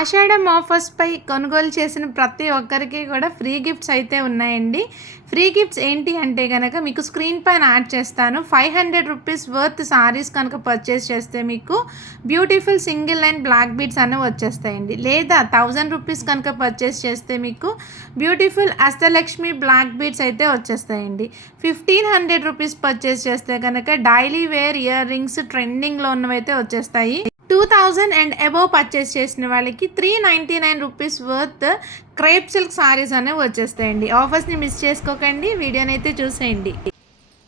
ఆషాఢం ఆఫర్స్పై కొనుగోలు చేసిన ప్రతి ఒక్కరికి కూడా ఫ్రీ గిఫ్ట్స్ అయితే ఉన్నాయండి. ఫ్రీ గిఫ్ట్స్ ఏంటి అంటే కనుక మీకు స్క్రీన్ పైన యాడ్ చేస్తాను. 500 రూపీస్ వర్త్ సారీస్ కనుక పర్చేస్ చేస్తే మీకు beautiful single line black beads అనేవి వచ్చేస్తాయండి. లేదా 1000 రూపీస్ కనుక పర్చేస్ చేస్తే మీకు బ్యూటిఫుల్ అష్టలక్ష్మి బ్లాక్ బీడ్స్ అయితే వచ్చేస్తాయండి. 1500 రూపీస్ పర్చేస్ చేస్తే కనుక డైలీ వేర్ ఇయర్ రింగ్స్ ట్రెండింగ్లో ఉన్నవైతే వచ్చేస్తాయి. 2000 అండ్ అబోవ్ పర్చేస్ చేసిన వాళ్ళకి 399 rupees worth crepe silk saris అనేవి వచ్చేస్తాయండి. ఆఫర్స్ని మిస్ చేసుకోకండి, వీడియోని అయితే చూసేయండి.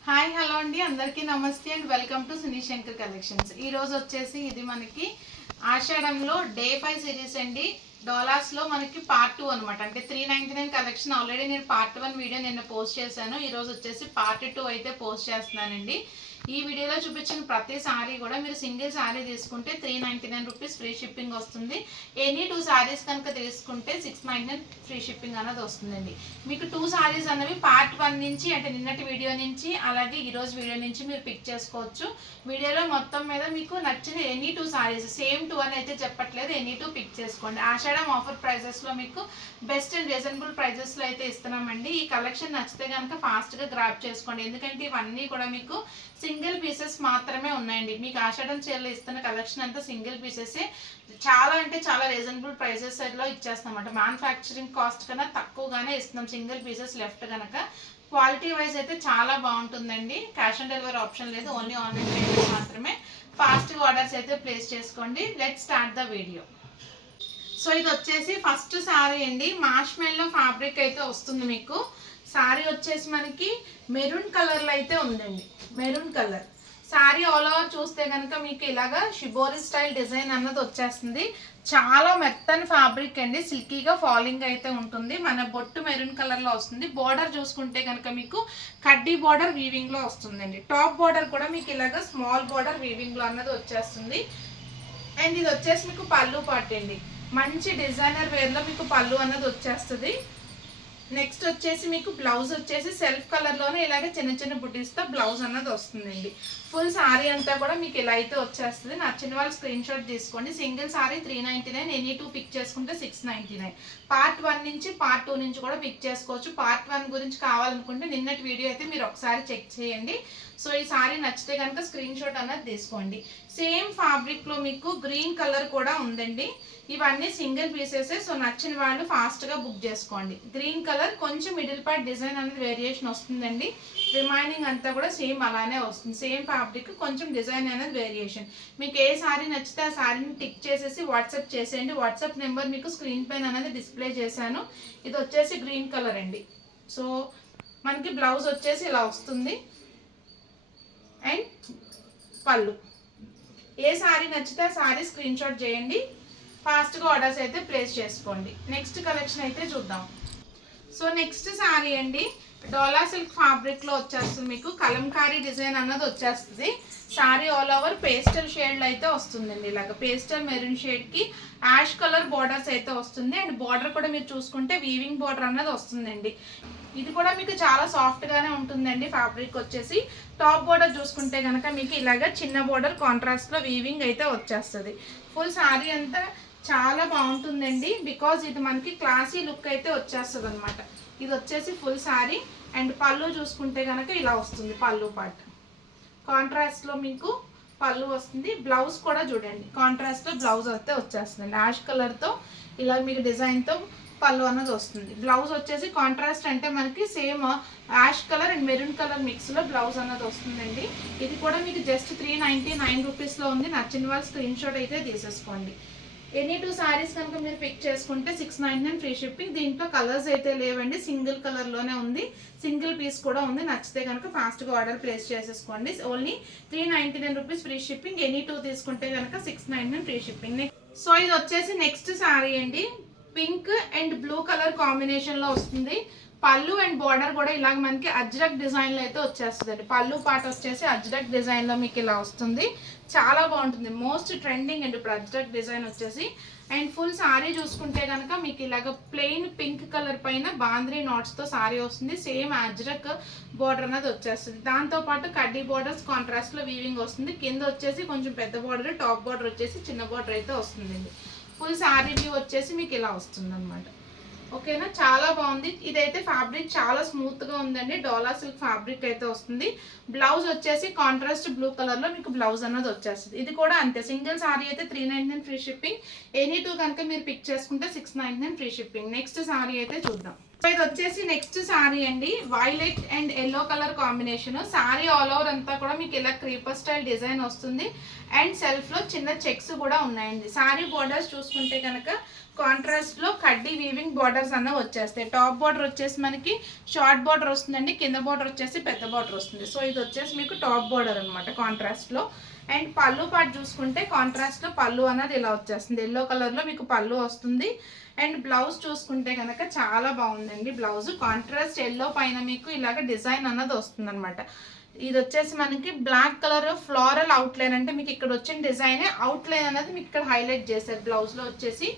హాయ్ హలో అండి, అందరికీ నమస్తే and welcome to Suni Shankar collections. ఈరోజు వచ్చేసి ఇది మనకి ఆషాఢంలో డే 5 సిరీస్ అండి. డాలర్స్లో మనకి పార్ట్ 2 అనమాట. అంటే 399 కలెక్షన్ ఆల్రెడీ నేను పార్ట్ 1 వీడియో నిన్న పోస్ట్ చేశాను. ఈరోజు వచ్చేసి పార్ట్ 2 అయితే పోస్ట్ చేస్తున్నానండి. ఈ వీడియోలో చూపించిన ప్రతి సారీ కూడా మీరు సింగిల్ సారీ తీసుకుంటే 399 రూపీస్ ఫ్రీ షిప్పింగ్ వస్తుంది. ఎనీ 2 సారీస్ కనుక తీసుకుంటే 699 ఫ్రీ షిప్పింగ్ అనేది వస్తుందండి. మీకు 2 సారీస్ అనేవి పార్ట్ 1 నుంచి అంటే నిన్నటి వీడియో నుంచి అలాగే ఈరోజు వీడియో నుంచి మీరు పిక్ చేసుకోవచ్చు. వీడియోలో మొత్తం మీద మీకు నచ్చిన ఎనీ 2 సారీస్, సేమ్ 2 అని అయితే చెప్పట్లేదు, ఎనీ 2 పిక్ చేసుకోండి. ఆషాఢం ఆఫర్ ప్రైజెస్లో మీకు బెస్ట్ అండ్ రీజనబుల్ ప్రైజెస్లో అయితే ఇస్తున్నామండి. ఈ కలెక్షన్ నచ్చితే కనుక ఫాస్ట్గా గ్రాప్ చేసుకోండి, ఎందుకంటే ఇవన్నీ కూడా మీకు సింగిల్ పీసెస్ మాత్రమే ఉన్నాయండి. మీకు ఆషాఢం సేల్లో ఇస్తున్న కలెక్షన్ అంతా సింగిల్ పీసెసే. చాలా అంటే చాలా రీజనబుల్ ప్రైజెస్లో ఇచ్చేస్తాం అన్నమాట. మ్యానుఫ్యాక్చరింగ్ కాస్ట్ కన్నా తక్కువగానే ఇస్తున్నాం సింగిల్ పీసెస్ లెఫ్ట్ కనుక. క్వాలిటీ వైజ్ అయితే చాలా బాగుంటుందండి. క్యాష్ ఆన్ డెలివరీ ఆప్షన్ లేదు, ఓన్లీ ఆన్లైన్ పేమెంట్ మాత్రమే. ఫాస్ట్గా ఆర్డర్స్ అయితే ప్లేస్ చేసుకోండి. Let's start the video. So ఇది వచ్చేసి ఫస్ట్ సారీ అండి. మార్ష్మెల్లో ఫ్యాబ్రిక్ అయితే వస్తుంది మీకు. సారీ వచ్చేసి మనకి మెరూన్ కలర్లో అయితే ఉందండి. Maroon colour sorry all over చూస్తే కనుక మీకు ఇలాగా షిబోరి స్టైల్ డిజైన్ అన్నది వచ్చేస్తుంది. చాలా మెత్తని ఫ్యాబ్రిక్ అండి, సిల్కీగా ఫాలింగ్ అయితే ఉంటుంది. మన బొట్టు మెరూన్ కలర్లో వస్తుంది. బోర్డర్ చూసుకుంటే కనుక మీకు కడ్డీ బోర్డర్ వీవింగ్లో వస్తుందండి. టాప్ బోర్డర్ కూడా మీకు ఇలాగా స్మాల్ బోర్డర్ వీవింగ్లో అన్నది వచ్చేస్తుంది. అండ్ ఇది వచ్చేసి మీకు పళ్ళు పార్ట్ అండి. మంచి డిజైనర్ వేర్లో మీకు పళ్ళు అన్నది వచ్చేస్తుంది. నెక్స్ట్ వచ్చేసి మీకు బ్లౌజ్ వచ్చేసి సెల్ఫ్ కలర్లోనే ఇలాగే చిన్న చిన్న బుటీస్తో బ్లౌజ్ అన్నది వస్తుందండి. ఫుల్ సారీ అంతా కూడా మీకు ఇలా అయితే వచ్చేస్తుంది. నచ్చిన వాళ్ళు స్క్రీన్ షాట్ తీసుకోండి. సింగిల్ సారీ 399, ఎనీ 2 పిక్ చేసుకుంటే 699. పార్ట్ 1 నుంచి పార్ట్ 2 నుంచి కూడా పిక్ చేసుకోవచ్చు. పార్ట్ 1 గురించి కావాలనుకుంటే నిన్నటి వీడియో అయితే మీరు ఒకసారి చెక్ చేయండి. సో ఈ సారీ నచ్చితే కనుక స్క్రీన్ షాట్ అన్నది తీసుకోండి. సేమ్ ఫ్యాబ్రిక్లో మీకు గ్రీన్ కలర్ కూడా ఉందండి. ఇవన్నీ సింగిల్ పీసెసే. సో నచ్చిన వాళ్ళు ఫాస్ట్గా బుక్ చేసుకోండి. గ్రీన్ కలర్ కొంచెం మిడిల్ పార్ట్ డిజైన్ అనేది వేరియేషన్ వస్తుందండి. రిమైనింగ్ అంతా కూడా సేమ్ అలానే వస్తుంది. సేమ్ ఫ్యాబ్రిక్, కొంచెం డిజైన్ అనేది వేరియేషన్. మీకు ఏ సారీ నచ్చితే ఆ సారీని టిక్ చేసేసి వాట్సాప్ చేసేయండి. వాట్సాప్ నెంబర్ మీకు స్క్రీన్ పైన అనేది డిస్ప్లే చేశాను. ఇది వచ్చేసి గ్రీన్ కలర్ అండి. సో మనకి బ్లౌజ్ వచ్చేసి ఇలా వస్తుంది. అండ్ పళ్ళు. ఏ సారీ నచ్చితే ఆ సారీ స్క్రీన్ షాట్ చేయండి. ఫాస్ట్గా ఆర్డర్స్ అయితే ప్లేస్ చేసుకోండి. నెక్స్ట్ కలెక్షన్ అయితే చూద్దాం. సో నెక్స్ట్ సారీ అండి, డోలా సిల్క్ ఫ్యాబ్రిక్లో వచ్చేస్తుంది. మీకు కలంకారీ డిజైన్ అన్నది వచ్చేస్తుంది. సారీ ఆల్ ఓవర్ పేస్టల్ షేడ్లో అయితే వస్తుందండి. ఇలాగ పేస్టల్ మెరూన్ షేడ్కి యాష్ కలర్ బార్డర్స్ అయితే వస్తుంది. అండ్ బార్డర్ కూడా మీరు చూసుకుంటే వీవింగ్ బార్డర్ అన్నది వస్తుందండి. ఇది కూడా మీకు చాలా సాఫ్ట్గానే ఉంటుందండి. ఫ్యాబ్రిక్ వచ్చేసి టాప్ బార్డర్ చూసుకుంటే కనుక మీకు ఇలాగ చిన్న బార్డర్ కాంట్రాస్ట్లో వీవింగ్ అయితే వచ్చేస్తుంది. ఫుల్ సారీ అంతా చాలా బాగుంటుందండి. బికాజ్ ఇది మనకి క్లాసీ లుక్ అయితే వచ్చేస్తుంది అనమాట. ఇది వచ్చేసి ఫుల్ సారీ. అండ్ పళ్ళు చూసుకుంటే కనుక ఇలా వస్తుంది. పళ్ళు పార్ట్ కాంట్రాస్ట్లో మీకు పళ్ళు వస్తుంది. బ్లౌజ్ కూడా చూడండి, కాంట్రాస్ట్లో బ్లౌజ్ అయితే వచ్చేస్తుందండి. యాష్ కలర్తో ఇలా మీకు డిజైన్తో పళ్ళు అన్నది వస్తుంది. బ్లౌజ్ వచ్చేసి కాంట్రాస్ట్ అంటే మనకి same ash colour and maroon colour మిక్స్లో బ్లౌజ్ అన్నది వస్తుందండి. ఇది కూడా మీకు జస్ట్ 399 రూపీస్లో ఉంది. నచ్చిన వాళ్ళు స్క్రీన్ షాట్ అయితే తీసేసుకోండి. ఎనీ 2 సారీస్ కనుక మీరు పిక్ చేసుకుంటే 699 ఫ్రీ షిప్పింగ్. దీంట్లో కలర్స్ అయితే లేవండి, సింగిల్ కలర్లోనే ఉంది. సింగిల్ పీస్ కూడా ఉంది. నచ్చితే కనుక ఫాస్ట్గా ఆర్డర్ ప్లేస్ చేసేసుకోండి. Only 399 rupees free shipping. Any 2 తీసుకుంటే కనుక 699 ఫ్రీ షిప్పింగ్. సో ఇది వచ్చేసి నెక్స్ట్ సారీ అండి. పింక్ అండ్ బ్లూ కలర్ కాంబినేషన్లో వస్తుంది. పళ్ళు అండ్ బార్డర్ కూడా ఇలాగ మనకి అజ్రక్ డిజైన్లో అయితే వచ్చేస్తుందండి. పళ్ళు పాట వచ్చేసి అజ్రక్ డిజైన్లో మీకు ఇలా వస్తుంది. చాలా బాగుంటుంది. మోస్ట్ ట్రెండింగ్ అండి ఇప్పుడు అజ్రక్ డిజైన్ వచ్చేసి. అండ్ ఫుల్ సారీ చూసుకుంటే కనుక మీకు ఇలాగ ప్లెయిన్ పింక్ కలర్ పైన బాంద్రీ నాట్స్తో సారీ వస్తుంది. సేమ్ అజ్రక్ బార్డర్ అనేది వచ్చేస్తుంది. దాంతోపాటు కడ్డీ బార్డర్స్ కాంట్రాస్ట్లో వీవింగ్ వస్తుంది. కింద వచ్చేసి కొంచెం పెద్ద బార్డర్, టాప్ బార్డర్ వచ్చేసి చిన్న బార్డర్ అయితే వస్తుందండి. ఫుల్ శారీ వ్యూ వచ్చేసి మీకు ఇలా వస్తుంది అనమాట. ఓకేనా, చాలా బాగుంది. ఇదైతే ఫ్యాబ్రిక్ చాలా స్మూత్గా ఉందండి. డోలా సిల్క్ ఫ్యాబ్రిక్ అయితే వస్తుంది. బ్లౌజ్ వచ్చేసి కాంట్రాస్ట్ బ్లూ కలర్లో మీకు బ్లౌజ్ అన్నది వచ్చేస్తుంది. ఇది కూడా అంతే, సింగిల్ సారీ అయితే 399 ఫ్రీ షిప్పింగ్. ఎనీ టూ కనుక మీరు పిక్ చేసుకుంటే 699 ఫ్రీ షిప్పింగ్. నెక్స్ట్ సారీ అయితే చూద్దాం. సో ఇది వచ్చేసి నెక్స్ట్ సారీ అండి, violet and yellow colour combination. Sorry all over అంతా కూడా మీకు ఇలా క్రీపర్ స్టైల్ డిజైన్ వస్తుంది అండ్ సెల్ఫ్ లో చిన్న చెక్స్ కూడా ఉన్నాయండి. సారీ బోర్డర్స్ చూసుకుంటే కనుక కాంట్రాస్ట్ లో కడ్డీ వీవింగ్ బోర్డర్స్ అన్న వచ్చేస్తాయి. టాప్ బోర్డర్ వచ్చేసి మనకి షార్ట్ బోర్డర్ వస్తుందండి, కింద బోర్డర్ వచ్చేసి పెద్ద బోర్డర్ వస్తుంది. సో ఇది వచ్చేసి మీకు టాప్ బోర్డర్ అనమాట కాంట్రాస్ట్ లో. అండ్ పళ్ళు పార్ట్ చూసుకుంటే కాంట్రాస్ట్ లో పళ్ళు అన్నది ఇలా వచ్చేస్తుంది, ఎల్లో కలర్ లో మీకు పళ్ళు వస్తుంది. అండ్ బ్లౌజ్ చూసుకుంటే కనుక చాలా బాగుందండి. బ్లౌజ్ కాంట్రాస్ట్ ఎల్లో పైన మీకు ఇలాగ డిజైన్ అన్నది వస్తుంది అనమాట. ఇది వచ్చేసి మనకి బ్లాక్ కలర్ ఫ్లోరల్ అవుట్లైన్, అంటే మీకు ఇక్కడ వచ్చిన డిజైన్ అవుట్లైన్ అనేది మీకు ఇక్కడ హైలైట్ చేశారు బ్లౌజ్ లో వచ్చేసి.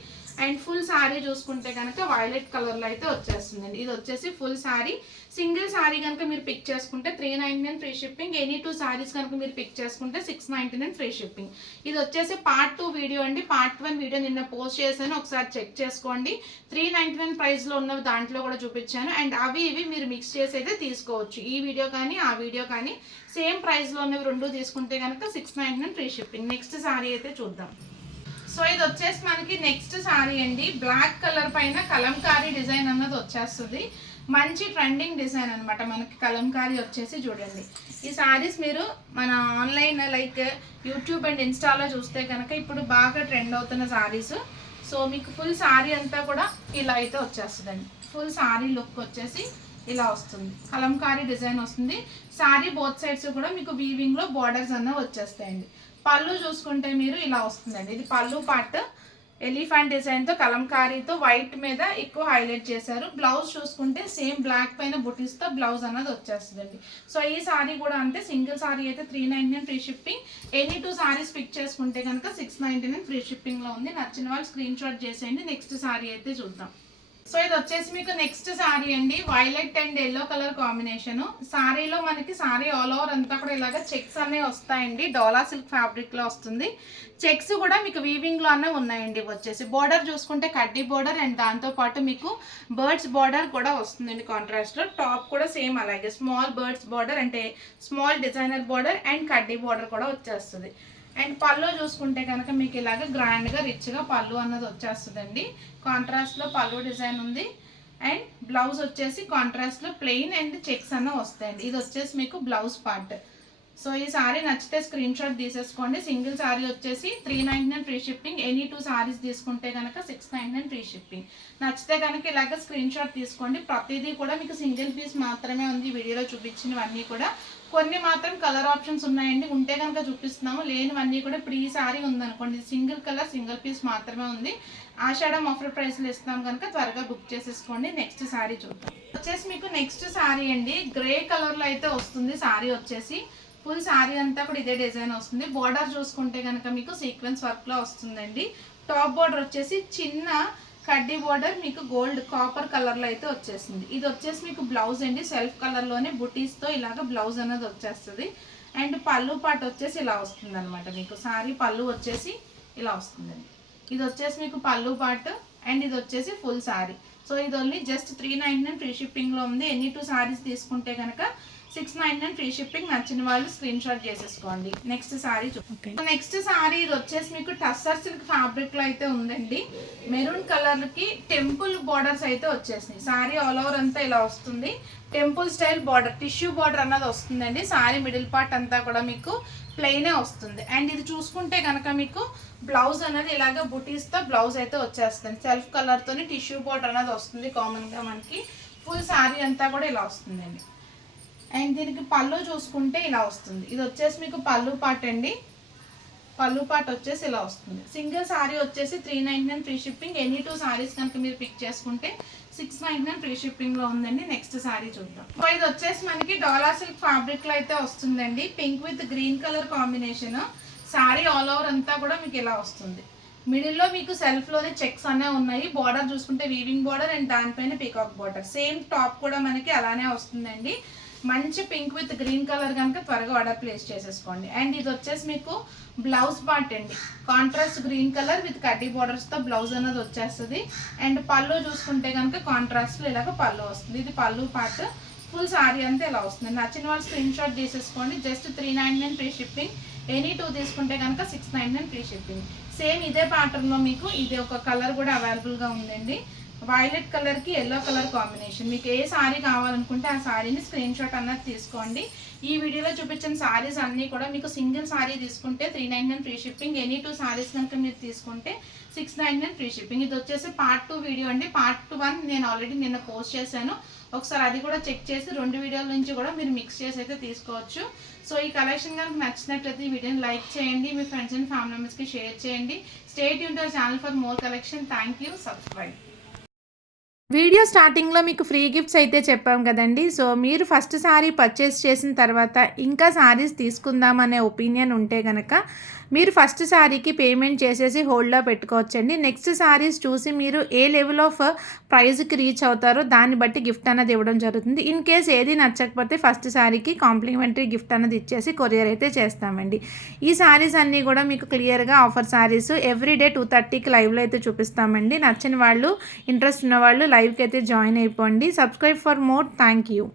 అండ్ ఫుల్ శారీ చూసుకుంటే కనుక వైలెట్ కలర్లో అయితే వచ్చేస్తుందండి. ఇది వచ్చేసి ఫుల్ శారీ. సింగిల్ శారీ కనుక మీరు పిక్ చేసుకుంటే 399 free shipping. Any two saris కనుక మీరు పిక్ చేసుకుంటే 699 ఫ్రీ షిప్పింగ్. ఇది వచ్చేసి పార్ట్ 2 వీడియో అండి. పార్ట్ 1 వీడియో నిన్న పోస్ట్ చేశాను, ఒకసారి చెక్ చేసుకోండి. 399 ప్రైస్లో ఉన్నవి దాంట్లో కూడా చూపించాను. అండ్ అవి ఇవి మీరు మిక్స్ చేసి అయితే తీసుకోవచ్చు. ఈ వీడియో కానీ ఆ వీడియో కానీ సేమ్ ప్రైస్లో ఉన్నవి రెండు తీసుకుంటే కనుక 699 ఫ్రీ షిప్పింగ్. నెక్స్ట్ శారీ అయితే చూద్దాం. సో ఇది వచ్చేసి మనకి నెక్స్ట్ సారీ అండి, బ్లాక్ కలర్ పైన కలంకారీ డిజైన్ అన్నది వచ్చేస్తుంది. మంచి ట్రెండింగ్ డిజైన్ అనమాట. మనకి కలంకారీ వచ్చేసి చూడండి, ఈ సారీస్ మీరు మన ఆన్లైన్ లైక్ యూట్యూబ్ అండ్ ఇన్స్టాలో చూస్తే కనుక ఇప్పుడు బాగా ట్రెండ్ అవుతున్న సారీస్. సో మీకు ఫుల్ సారీ అంతా కూడా ఇలా అయితే వచ్చేస్తుందండి. ఫుల్ సారీ లుక్ వచ్చేసి ఇలా వస్తుంది, కలంకారీ డిజైన్ వస్తుంది. సారీ బోత్ సైడ్స్ కూడా మీకు వీవింగ్లో బార్డర్స్ అన్న వచ్చేస్తాయండి. పళ్ళు చూసుకుంటే మీరు ఇలా వస్తుందండి, ఇది పళ్ళు పార్ట్ ఎలిఫెంట్ డిజైన్తో కలంకారీతో వైట్ మీద ఎక్కువ హైలైట్ చేశారు. బ్లౌజ్ చూసుకుంటే సేమ్ బ్లాక్ పైన బుటీస్తో బ్లౌజ్ అన్నది వచ్చేస్తుందండి. సో ఈ సారీ కూడా అంతే, సింగిల్ సారీ అయితే 399 free shipping. Any two saris pick చేసుకుంటే కనుక 699 ఫ్రీ షిప్పింగ్లో ఉంది. నచ్చిన వాళ్ళు స్క్రీన్ షాట్ చేసేయండి. నెక్స్ట్ సారీ అయితే చూద్దాం. సో ఇది వచ్చేసి మీకు నెక్స్ట్ సారీ అండి, violet and yellow colour combination. సారీలో మనకి సారీ ఆల్ ఓవర్ అంతా కూడా ఇలాగ చెక్స్ అనేవి వస్తాయండి. డోలా సిల్క్ ఫ్యాబ్రిక్ లో వస్తుంది. చెక్స్ కూడా మీకు వీవింగ్ లోనే ఉన్నాయండి. వచ్చేసి బోర్డర్ చూసుకుంటే కడ్డీ బోర్డర్ అండ్ దాంతో పాటు మీకు బర్డ్స్ బోర్డర్ కూడా వస్తుందండి కాంట్రాస్ట్ లో. టాప్ కూడా సేమ్ అలాగే స్మాల్ బర్డ్స్ బోర్డర్ అంటే స్మాల్ డిజైనర్ బోర్డర్ అండ్ కడ్డీ బోర్డర్ కూడా వచ్చేస్తుంది. అండ్ పళ్ళు చూసుకుంటే కనుక మీకు ఇలాగ గ్రాండ్గా రిచ్గా పళ్ళు అన్నది వచ్చేస్తుందండి. కాంట్రాస్ట్లో పళ్ళు డిజైన్ ఉంది. అండ్ బ్లౌజ్ వచ్చేసి కాంట్రాస్ట్లో ప్లెయిన్ అండ్ చెక్స్ అన్న వస్తాయండి. ఇది వచ్చేసి మీకు బ్లౌజ్ పార్ట్. సో ఈ సారీ నచ్చితే స్క్రీన్ షాట్ తీసేసుకోండి. సింగిల్ సారీ వచ్చేసి 399 free shipping. Any two saris తీసుకుంటే కనుక 699 ఫ్రీ షిప్పింగ్. నచ్చితే కనుక ఇలాగ స్క్రీన్ షాట్ తీసుకోండి. ప్రతిదీ కూడా మీకు సింగిల్ పీస్ మాత్రమే ఉంది. వీడియోలో చూపించినవన్నీ కూడా కొన్ని మాత్రం కలర్ ఆప్షన్స్ ఉన్నాయండి, ఉంటే కనుక చూపిస్తున్నాము. లేనివన్నీ కూడా ఇప్పుడు ఈ సారీ ఉందనుకోండి, సింగిల్ కలర్ సింగిల్ పీస్ మాత్రమే ఉంది. ఆషాఢం ఆఫర్ ప్రైస్లో ఇస్తున్నాం కనుక త్వరగా బుక్ చేసేసుకోండి. నెక్స్ట్ సారీ చూద్దాం. వచ్చేసి మీకు నెక్స్ట్ సారీ అండి, గ్రే కలర్లో అయితే వస్తుంది. సారీ వచ్చేసి ఫుల్ సారీ అంతా కూడా ఇదే డిజైన్ వస్తుంది. బోర్డర్ చూసుకుంటే కనుక మీకు సీక్వెన్స్ వర్క్లో వస్తుందండి. టాప్ బోర్డర్ వచ్చేసి చిన్న కడ్డీ బోర్డర్ మీకు గోల్డ్ కాపర్ కలర్లో అయితే వచ్చేసింది. ఇది వచ్చేసి మీకు బ్లౌజ్ అండి, సెల్ఫ్ కలర్లోనే బుటీస్తో ఇలాగ బ్లౌజ్ అనేది వచ్చేస్తుంది. అండ్ పళ్ళు పాటు వచ్చేసి ఇలా వస్తుంది అనమాట. మీకు సారీ పళ్ళు వచ్చేసి ఇలా వస్తుందండి. ఇది వచ్చేసి మీకు పళ్ళు పాటు అండ్ ఇది వచ్చేసి ఫుల్ సారీ. సో ఇది ఓన్లీ జస్ట్ 399 ఫ్రీ షిప్పింగ్లో ఉంది. ఎనీ టూ సారీస్ తీసుకుంటే కనుక 699 ఫ్రీ షిప్పింగ్. నచ్చిన వాళ్ళు స్క్రీన్ షాట్ చేసేసుకోండి. నెక్స్ట్ సారీ నెక్స్ట్ సారీ ఇది వచ్చేసి మీకు టస్సర్ సిల్క్ ఫ్యాబ్రిక్ లో అయితే ఉందండి. మెరూన్ కలర్ కి టెంపుల్ బార్డర్స్ అయితే వచ్చేసినాయి. సారీ ఆల్ ఓవర్ అంతా ఇలా వస్తుంది. Temple style border tissue border అన్నది వస్తుందండి. సారీ మిడిల్ పార్ట్ అంతా కూడా మీకు ప్లెయినే వస్తుంది. అండ్ ఇది చూసుకుంటే కనుక మీకు బ్లౌజ్ అనేది ఇలాగ బుటీస్తో బ్లౌజ్ అయితే వచ్చేస్తుంది. సెల్ఫ్ కలర్తోని టిష్యూ బార్డర్ అనేది వస్తుంది కామన్గా మనకి. ఫుల్ సారీ అంతా కూడా ఇలా వస్తుందండి. అండ్ దీనికి పళ్ళు చూసుకుంటే ఇలా వస్తుంది. ఇది వచ్చేసి మీకు పళ్ళు పార్ట్ అండి. పళ్ళు పార్ట్ వచ్చేసి ఇలా వస్తుంది. సింగిల్ సారీ వచ్చేసి 399 free shipping. Any two saris కనుక మీరు పిక్ చేసుకుంటే 699 ఫ్రీ షిప్పింగ్లో ఉందండి. నెక్స్ట్ సారీ చూద్దాం. సో ఇది వచ్చేసి మనకి డోలా సిల్క్ ఫ్యాబ్రిక్లో అయితే వస్తుందండి. Pink with green colour combination. Sorry all over అంతా కూడా మీకు ఇలా వస్తుంది. మిడిల్లో మీకు సెల్ఫ్లోనే చెక్స్ అనే ఉన్నాయి. బార్డర్ చూసుకుంటే వీవింగ్ బార్డర్ అండ్ దానిపైన పీకాక్ బార్డర్. సేమ్ టాప్ కూడా మనకి అలానే వస్తుందండి. మంచి పింక్ విత్ గ్రీన్ కలర్ కనుక త్వరగా ఆర్డర్ ప్లేస్ చేసేసుకోండి. అండ్ ఇది వచ్చేసి మీకు బ్లౌజ్ పార్ట్ అండి. కాంట్రాస్ట్ గ్రీన్ కలర్ విత్ కడ్డీ బార్డర్స్తో బ్లౌజ్ అనేది వచ్చేస్తుంది. అండ్ పళ్ళు చూసుకుంటే కనుక కాంట్రాస్ట్లో ఇలాగ పళ్ళు వస్తుంది. ఇది పళ్ళు పార్ట్. ఫుల్ సారీ అంతా ఇలా వస్తుంది. నచ్చిన వాళ్ళు స్క్రీన్ షాట్ తీసేసుకోండి. Just 399 free shipping. ఎనీ 2 తీసుకుంటే కనుక 699 ఫ్రీ షిప్పింగ్. సేమ్ ఇదే ప్యాటర్న్లో మీకు ఇది ఒక కలర్ కూడా అవైలబుల్గా ఉందండి. వైలెట్ కలర్కి ఎల్లో కలర్ కాంబినేషన్. మీకు ఏ సారీ కావాలనుకుంటే ఆ సారీని స్క్రీన్ షాట్ అన్నది తీసుకోండి. ఈ వీడియోలో చూపించిన సారీస్ అన్నీ కూడా మీకు సింగిల్ సారీ తీసుకుంటే 399 ఫ్రీ షిప్పింగ్. ఎనీ 2 సారీస్ కనుక మీరు తీసుకుంటే 699 ఫ్రీ షిప్పింగ్. ఇది వచ్చేసి పార్ట్ 2 వీడియో అండి. పార్ట్ 1 నేను ఆల్రెడీ నిన్న పోస్ట్ చేశాను. ఒకసారి అది కూడా చెక్ చేసి 2 వీడియోల నుంచి కూడా మీరు మిక్స్ చేసి అయితే తీసుకోవచ్చు. సో ఈ కలెక్షన్ కనుక నచ్చినట్లయితే ఈ వీడియోని లైక్ చేయండి, మీ ఫ్రెండ్స్ అండ్ ఫ్యామిలీ మెంబర్స్కి షేర్ చేయండి. Stay tuned to our channel for more collection. Thank you. Subscribe. Video స్టార్టింగ్లో మీకు ఫ్రీ గిఫ్ట్స్ అయితే చెప్పాం కదండి. సో మీరు ఫస్ట్ శారీ పర్చేస్ చేసిన తర్వాత ఇంకా శారీస్ తీసుకుందామనే ఒపీనియన్ ఉంటే కనుక మీరు ఫస్ట్ శారీకి పేమెంట్ చేసేసి హోల్డ్లో పెట్టుకోవచ్చండి. నెక్స్ట్ శారీస్ చూసి మీరు ఏ లెవెల్ ఆఫ్ ప్రైజ్కి రీచ్ అవుతారో దాన్ని బట్టి గిఫ్ట్ అనేది ఇవ్వడం జరుగుతుంది. ఇన్ కేస్ ఏది నచ్చకపోతే ఫస్ట్ శారీకి కాంప్లిమెంటరీ గిఫ్ట్ అనేది ఇచ్చేసి కొరియర్ అయితే చేస్తామండి. ఈ శారీస్ అన్నీ కూడా మీకు క్లియర్గా ఆఫర్ శారీస్ ఎవ్రీడే 2:30కి లైవ్లో అయితే చూపిస్తామండి. నచ్చిన వాళ్ళు, ఇంట్రెస్ట్ ఉన్న వాళ్ళు లైవ్కి అయితే జాయిన్ అయిపోండి. Subscribe for more. Thank you.